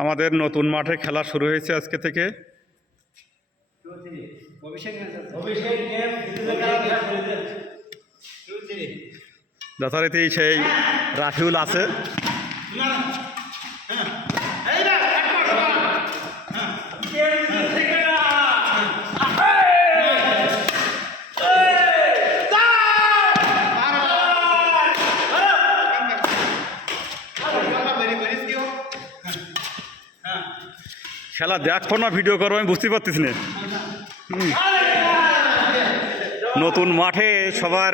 আমাদের নতুন মাঠে খেলা শুরু হয়েছে আজকে থেকে। যথারীতি সেই রাফিউল আছে। খেলা দেখো না ভিডিও করো, আমি বুঝতে পারতেছি না। নতুন মাঠে সবার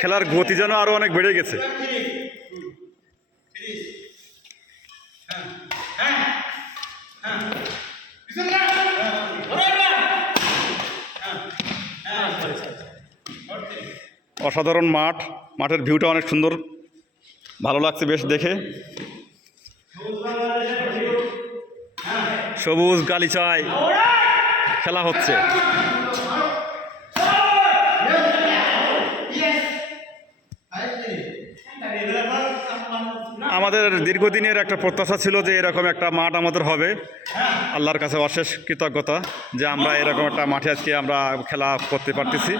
খেলার গতি যেন আরো অনেক বেড়ে গেছে। অসাধারণ মাঠ, মাঠের ভিউটা অনেক সুন্দর, ভালো লাগছে বেশ দেখে। সবুজ গালিচায় খেলা হচ্ছে। আমাদের দীর্ঘদিনের একটা প্রত্যাশা ছিল যে এরকম একটা মাঠ আমাদের হবে। আল্লাহর কাছে অশেষ কৃতজ্ঞতা যে আমরা এরকম একটা মাঠে আজকে আমরা খেলা করতে পারতেছি।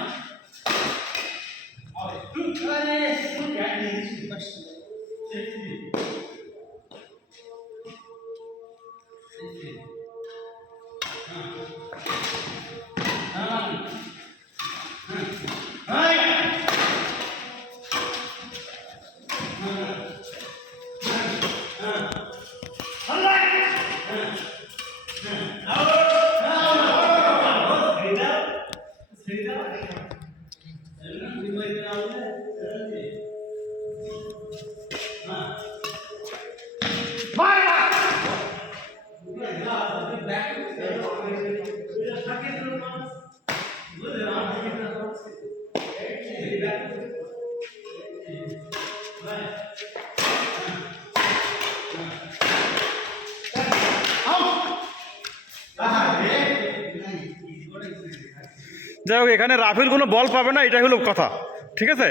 যাই হোক, এখানে রাফিল কোনো বল পাবে না, এটাই হলো কথা, ঠিক আছে।